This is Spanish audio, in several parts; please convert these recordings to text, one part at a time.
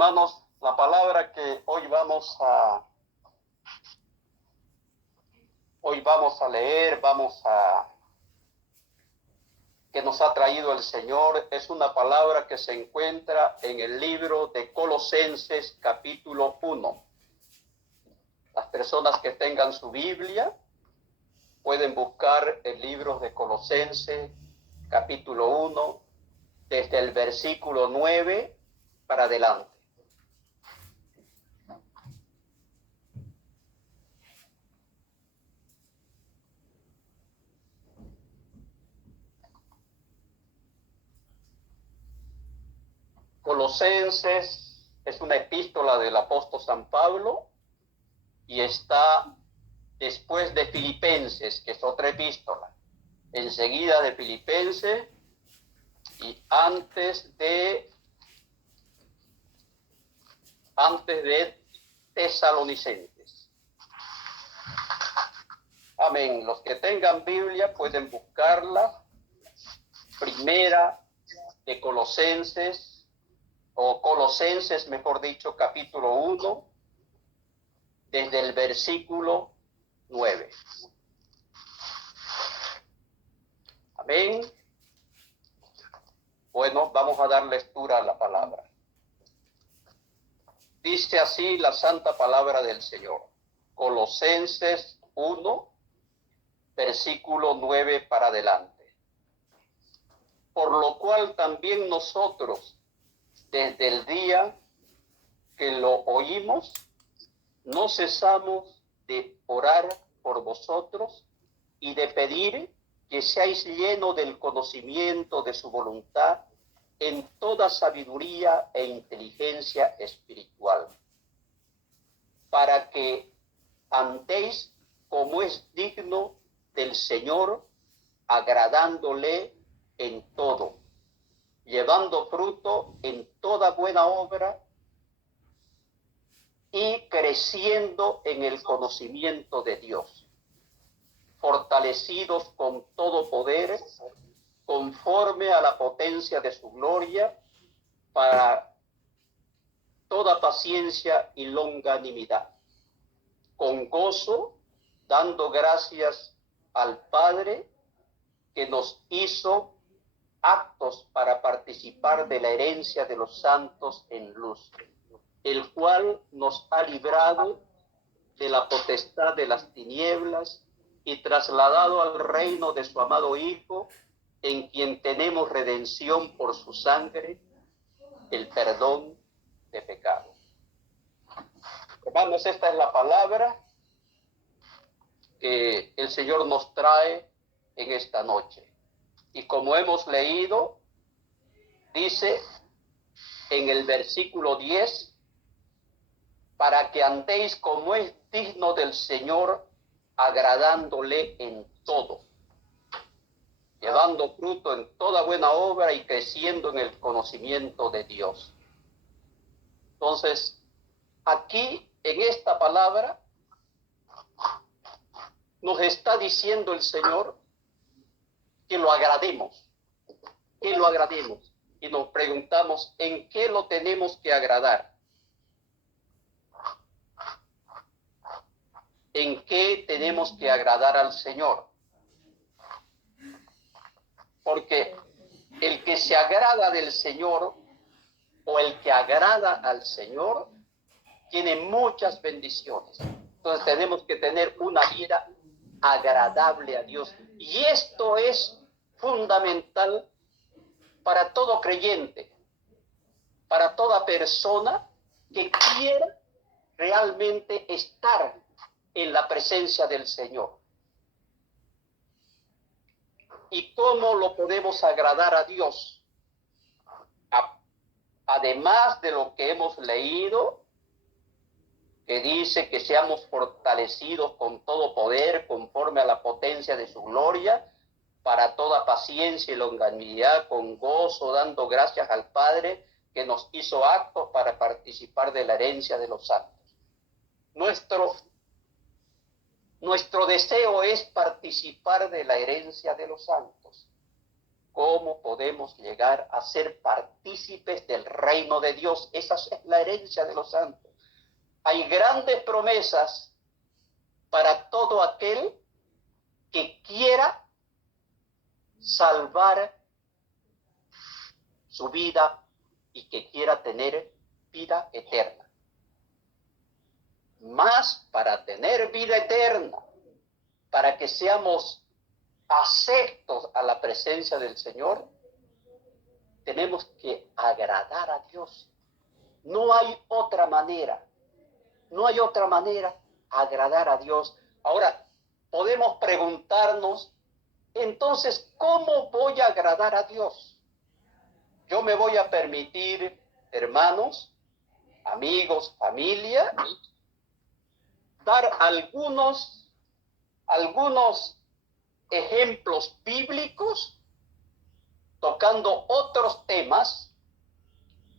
Hermanos, la palabra que hoy vamos a leer, que nos ha traído el Señor, es una palabra que se encuentra en el libro de Colosenses, capítulo 1. Las personas que tengan su Biblia pueden buscar el libro de Colosenses, capítulo 1, desde el versículo 9 para adelante. Colosenses es una epístola del apóstol San Pablo y está después de Filipenses, que es otra epístola, enseguida de Filipenses y antes de Tesalonicenses. Amén. Los que tengan Biblia pueden buscarla. Primera de Colosenses, o Colosenses, mejor dicho, capítulo 1, desde el versículo 9. Amén. Bueno, vamos a dar lectura a la palabra. Dice así la santa palabra del Señor. Colosenses 1, versículo 9 para adelante. Por lo cual también nosotros, desde el día que lo oímos, no cesamos de orar por vosotros y de pedir que seáis llenos del conocimiento de su voluntad en toda sabiduría e inteligencia espiritual, para que andéis como es digno del Señor, agradándole en todo, llevando fruto en toda buena obra y creciendo en el conocimiento de Dios, fortalecidos con todo poder, conforme a la potencia de su gloria, para toda paciencia y longanimidad, con gozo, dando gracias al Padre, que nos hizo aptos para participar de la herencia de los santos en luz, el cual nos ha librado de la potestad de las tinieblas y trasladado al reino de su amado Hijo, en quien tenemos redención por su sangre, el perdón de pecados. Hermanos, esta es la palabra que el Señor nos trae en esta noche. Y como hemos leído, dice en el versículo 10, para que andéis como es digno del Señor, agradándole en todo, llevando fruto en toda buena obra y creciendo en el conocimiento de Dios. Entonces, aquí en esta palabra nos está diciendo el Señor que lo agrademos, y nos preguntamos en qué lo tenemos que agradar. ¿En qué tenemos que agradar al Señor? Porque el que se agrada del Señor o el que agrada al Señor tiene muchas bendiciones. Entonces tenemos que tener una vida agradable a Dios. Y esto es fundamental para todo creyente, para toda persona que quiera realmente estar en la presencia del Señor. ¿Y cómo lo podemos agradar a Dios? Además de lo que hemos leído, que dice que seamos fortalecidos con todo poder, conforme a la potencia de su gloria, para toda paciencia y longanimidad, con gozo, dando gracias al Padre, que nos hizo aptos para participar de la herencia de los santos. Nuestro deseo es participar de la herencia de los santos. cómo podemos llegar a ser partícipes del reino de Dios. Esa es la herencia de los santos. Hay grandes promesas para todo aquel que quiera salvar su vida y que quiera tener vida eterna. Más para tener vida eterna, para que seamos aceptos a la presencia del Señor, tenemos que agradar a Dios. No hay otra manera. No hay otra manera agradar a Dios. Ahora, podemos preguntarnos, entonces, ¿cómo voy a agradar a Dios? Yo me voy a permitir, hermanos, amigos, familia, dar algunos ejemplos bíblicos tocando otros temas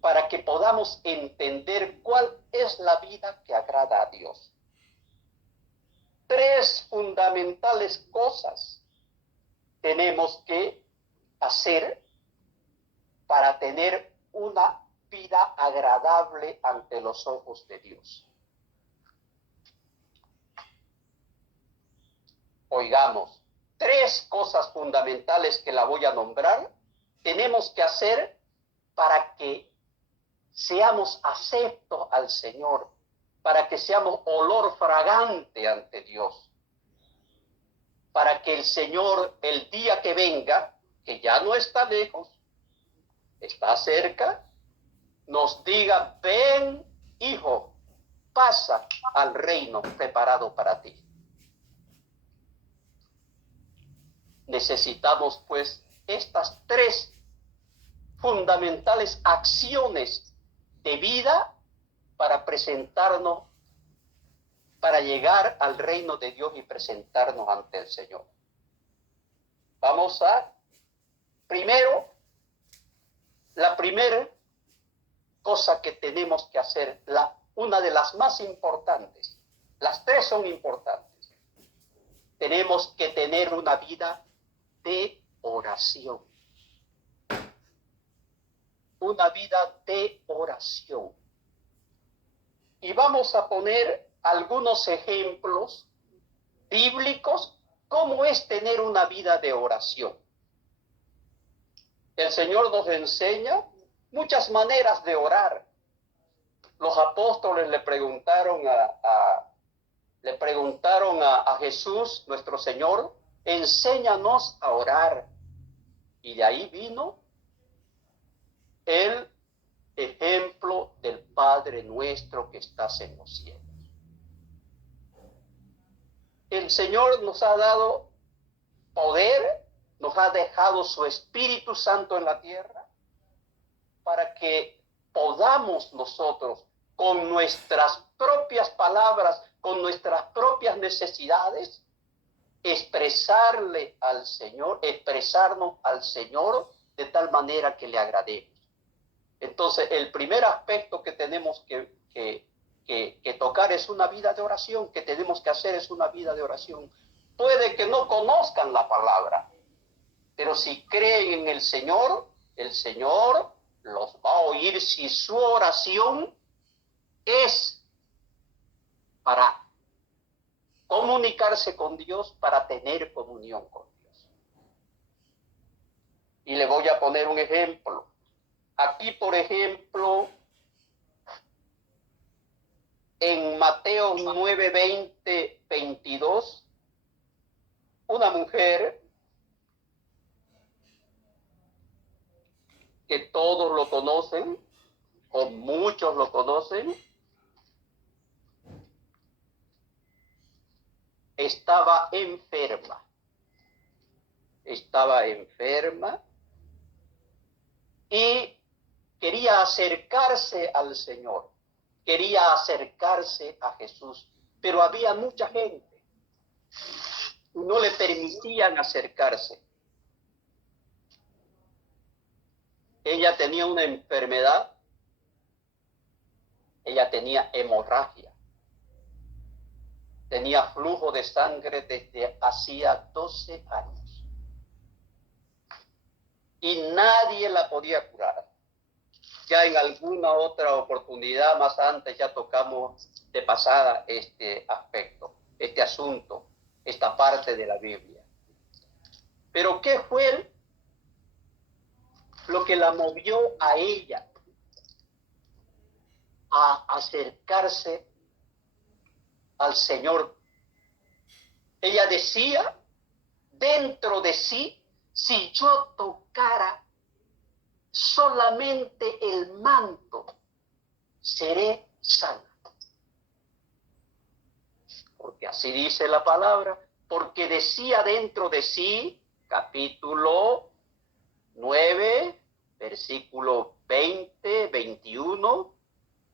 para que podamos entender cuál es la vida que agrada a Dios. 3 fundamentales cosas tenemos que hacer para tener una vida agradable ante los ojos de Dios. Oigamos, 3 cosas fundamentales que la voy a nombrar, tenemos que hacer para que seamos aceptos al Señor, para que seamos olor fragante ante Dios, para que el Señor, el día que venga, que ya no está lejos, está cerca, nos diga: ven, hijo, pasa al reino preparado para ti. Necesitamos pues estas 3 fundamentales acciones de vida para presentarnos, para llegar al reino de Dios y presentarnos ante el Señor. Vamos a, primero, la primera cosa que tenemos que hacer, una de las más importantes, las 3 son importantes. Tenemos que tener una vida de oración. Una vida de oración. Y vamos a poner algunos ejemplos bíblicos, cómo es tener una vida de oración. El Señor nos enseña muchas maneras de orar. Los apóstoles le preguntaron a Jesús, nuestro Señor: enséñanos a orar. Y de ahí vino el ejemplo del Padre nuestro que estás en los cielos. El Señor nos ha dado poder, nos ha dejado su Espíritu Santo en la tierra para que podamos nosotros, con nuestras propias palabras, con nuestras propias necesidades, expresarnos al Señor de tal manera que le agrademos. Entonces, el primer aspecto que tenemos que tocar es una vida de oración, que tenemos que hacer es una vida de oración. Puede que no conozcan la palabra, pero si creen en el Señor los va a oír si su oración es para comunicarse con Dios, para tener comunión con Dios. Y le voy a poner un ejemplo. Aquí, por ejemplo, en Mateo 9, 20, 22, una mujer que todos lo conocen, o muchos lo conocen, estaba enferma y quería acercarse al Señor, quería acercarse a Jesús, pero había mucha gente y no le permitían acercarse. Ella tenía una enfermedad, ella tenía hemorragia, tenía flujo de sangre desde hacía 12 años. y nadie la podía curar. Ya en alguna otra oportunidad más antes ya tocamos de pasada este aspecto, este asunto, esta parte de la Biblia. Pero ¿qué fue lo que la movió a ella a acercarse al Señor? Ella decía dentro de sí, si yo tocara solamente el manto, seré salva. Porque así dice la palabra, porque decía dentro de sí, capítulo 9, versículo 20,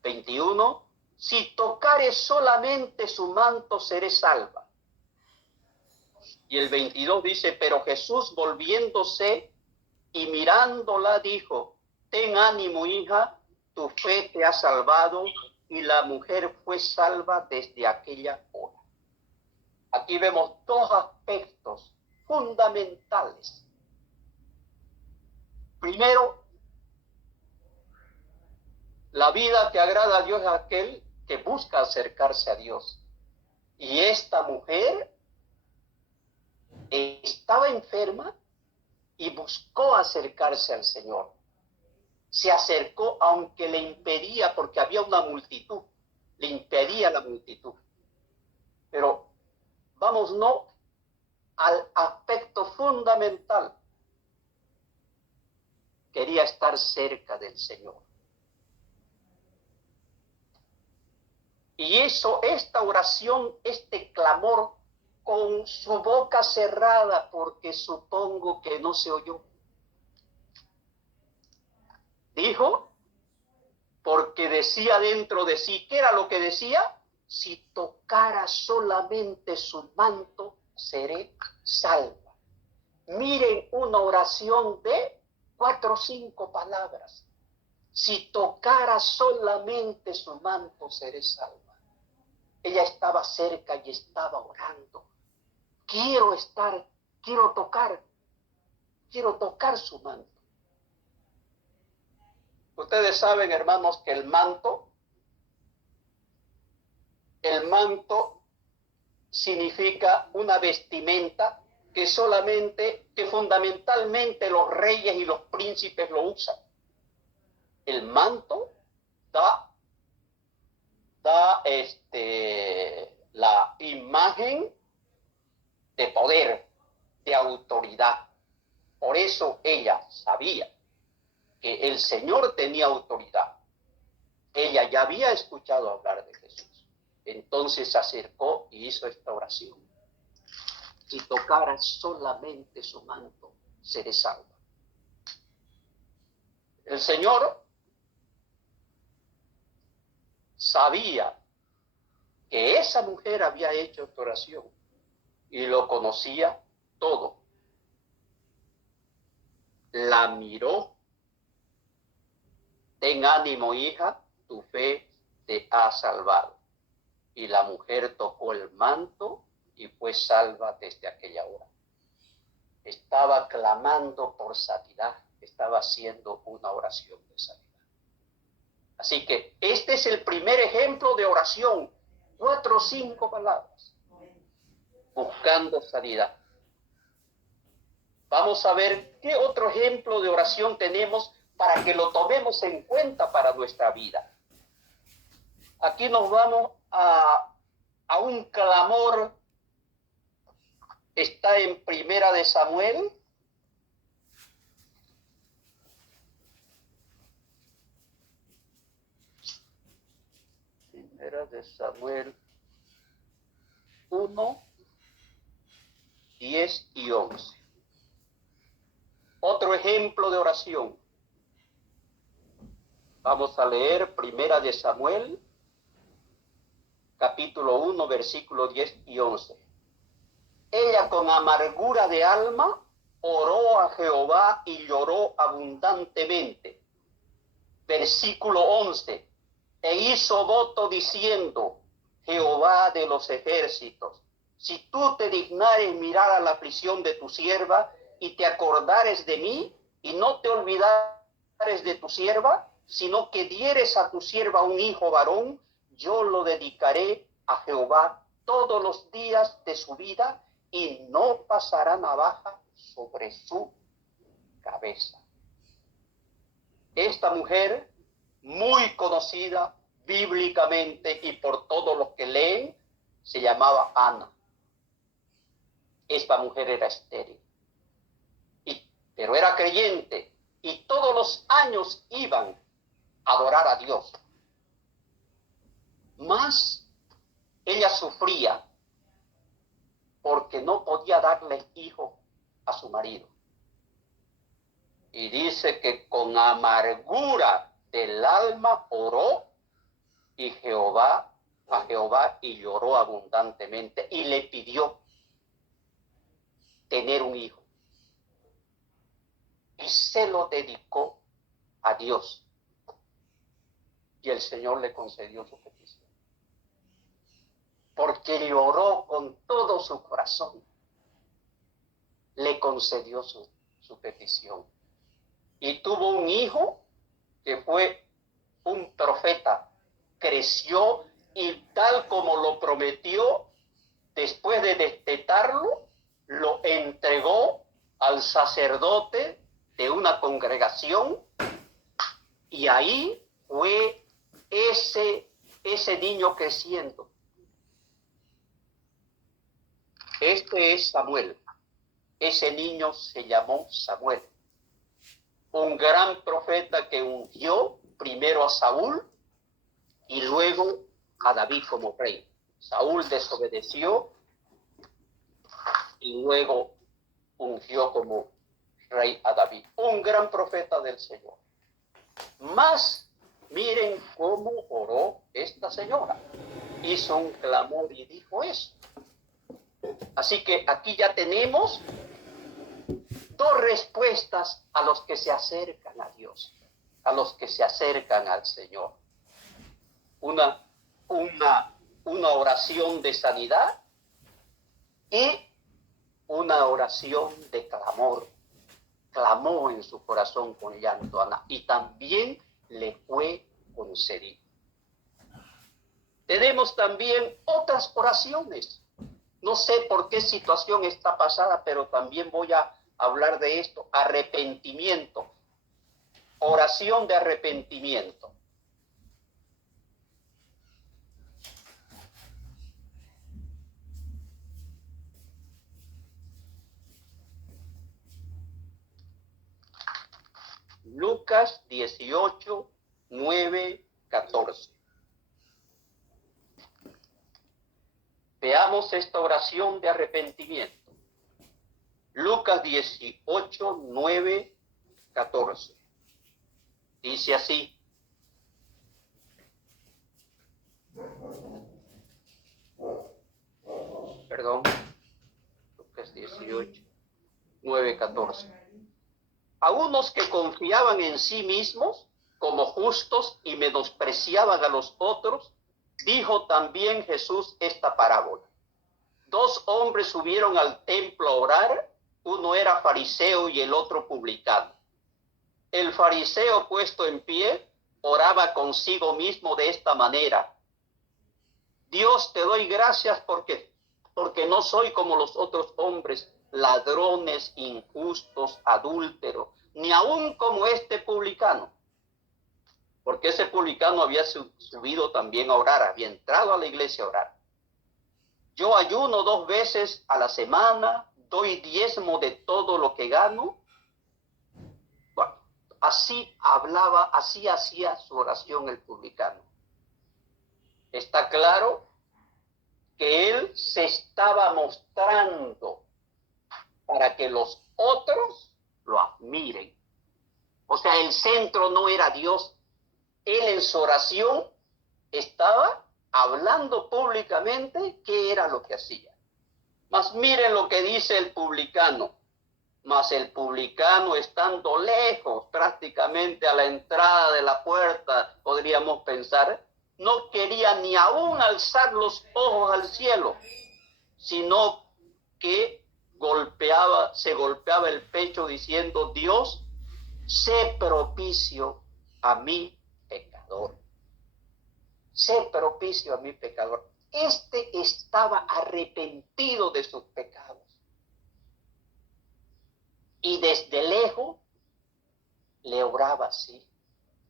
21, si tocare solamente su manto, seré salva. Y el 22 dice, pero Jesús volviéndose y mirándola dijo, ten ánimo, hija, tu fe te ha salvado, y la mujer fue salva desde aquella hora. Aquí vemos dos aspectos fundamentales. Primero, la vida que agrada a Dios es aquel que busca acercarse a Dios. Y esta mujer estaba enferma y buscó acercarse al Señor. Se acercó aunque le impedía, porque había una multitud, le impedía la multitud. Pero vamos no al aspecto fundamental. Quería estar cerca del Señor. Y hizo esta oración, este clamor, con su boca cerrada, porque supongo que no se oyó. Dijo, porque decía dentro de sí, ¿qué era lo que decía? Si tocara solamente su manto, seré salva. Miren una oración de 4 o 5 palabras. Si tocara solamente su manto, seré salva. Ella estaba cerca y estaba orando. Quiero tocar su manto. Ustedes saben, hermanos, que el manto significa una vestimenta que fundamentalmente los reyes y los príncipes lo usan. El manto da la imagen de poder, de autoridad. Por eso ella sabía que el Señor tenía autoridad. Ella ya había escuchado hablar de Jesús. Entonces se acercó y hizo esta oración. Si tocara solamente su manto, seré salva. El Señor sabía que esa mujer había hecho esta oración y lo conocía todo. La miró. Ten ánimo, hija, tu fe te ha salvado. Y la mujer tocó el manto y fue salva desde aquella hora. Estaba clamando por sanidad, estaba haciendo una oración de sanidad. Así que este es el primer ejemplo de oración, 4 o 5 palabras, buscando sanidad. Vamos a ver qué otro ejemplo de oración tenemos para que lo tomemos en cuenta para nuestra vida. Aquí nos vamos a un clamor. Está en Primera de Samuel. Primera de Samuel 1, 10 y 11. Otro ejemplo de oración. Vamos a leer Primera de Samuel, capítulo 1, versículos 10 y 11. Ella con amargura de alma oró a Jehová y lloró abundantemente. Versículo 11. E hizo voto diciendo, Jehová de los ejércitos, si tú te dignares mirar a la aflicción de tu sierva y te acordares de mí, y no te olvidares de tu sierva, sino que dieres a tu sierva un hijo varón, yo lo dedicaré a Jehová todos los días de su vida, y no pasará navaja sobre su cabeza. Esta mujer, muy conocida bíblicamente y por todos los que leen, se llamaba Ana. Esta mujer era estéril, pero era creyente, y todos los años iban a adorar a Dios. Mas ella sufría porque no podía darle hijo a su marido. Y dice que con amargura del alma oró a Jehová, y lloró abundantemente y le pidió tener un hijo. Y se lo dedicó a Dios. Y el Señor le concedió su petición. Porque lloró con todo su corazón. Le concedió su petición. Y tuvo un hijo que fue un profeta. Creció y tal como lo prometió, después de destetarlo, lo entregó al sacerdote de una congregación, y ahí fue ese niño creciendo. Este es Samuel. Ese niño se llamó Samuel. Un gran profeta que ungió primero a Saúl y luego a David como rey. Saúl desobedeció y luego ungió como rey a David. Un gran profeta del Señor. Mas miren cómo oró esta señora. Hizo un clamor y dijo eso. Así que aquí ya tenemos dos respuestas a los que se acercan a Dios, a los que se acercan al Señor. Una oración de sanidad y una oración de clamor. Clamó en su corazón con llanto Ana, y también le fue concedido. Tenemos también otras oraciones. No sé por qué situación está pasada, pero también voy a hablar de esto. Arrepentimiento. Oración de arrepentimiento. Lucas 18, 9, 14. Veamos esta oración de arrepentimiento. Lucas 18, 9, 14. Dice así. Lucas 18, 9, 14. A unos que confiaban en sí mismos como justos y menospreciaban a los otros, dijo también Jesús esta parábola. Dos hombres subieron al templo a orar, uno era fariseo y el otro publicano. El fariseo, puesto en pie, oraba consigo mismo de esta manera: Dios, te doy gracias porque no soy como los otros hombres, ladrones, injustos, adúlteros, ni aun como este publicano. Porque ese publicano había subido también a orar, había entrado a la iglesia a orar. Yo ayuno 2 veces a la semana, doy diezmo de todo lo que gano. Bueno, así hablaba, así hacía su oración el publicano. Está claro que él se estaba mostrando para que los otros lo admiren. O sea, el centro no era Dios. Él en su oración estaba hablando públicamente qué era lo que hacía. Mas miren lo que dice el publicano. Mas el publicano, estando lejos, prácticamente a la entrada de la puerta, podríamos pensar, no quería ni aún alzar los ojos al cielo, sino que se golpeaba el pecho diciendo: Dios, sé propicio a mi pecador. Sé propicio a mi pecador. Este estaba arrepentido de sus pecados. Y desde lejos le oraba así: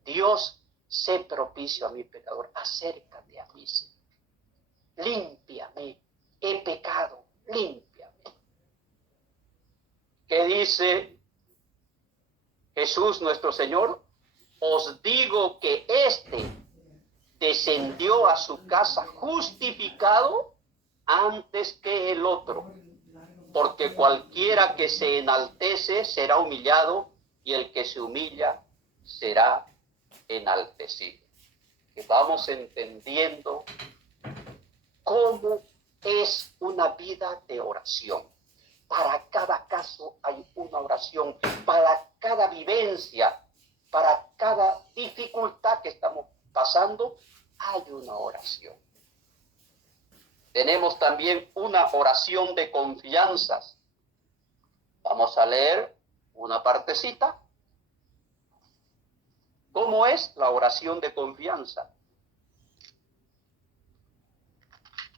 Dios, sé propicio a mi pecador. Acércate a mí, Señor. Límpiame. He pecado. Límpiame. ¿Qué dice Jesús nuestro Señor? Os digo que éste descendió a su casa justificado antes que el otro, porque cualquiera que se enaltece será humillado, y el que se humilla será enaltecido. Que vamos entendiendo cómo es una vida de oración. Para cada caso hay una oración, para cada vivencia, para cada dificultad que estamos pasando, hay una oración. Tenemos también una oración de confianzas. Vamos a leer una partecita. ¿Cómo es la oración de confianza?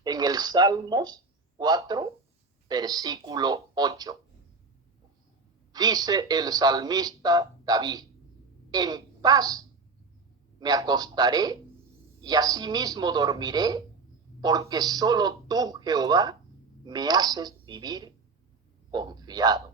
En el Salmos 4, versículo 8. Dice el salmista David: en paz me acostaré y asimismo dormiré, porque solo tú, Jehová, me haces vivir confiado.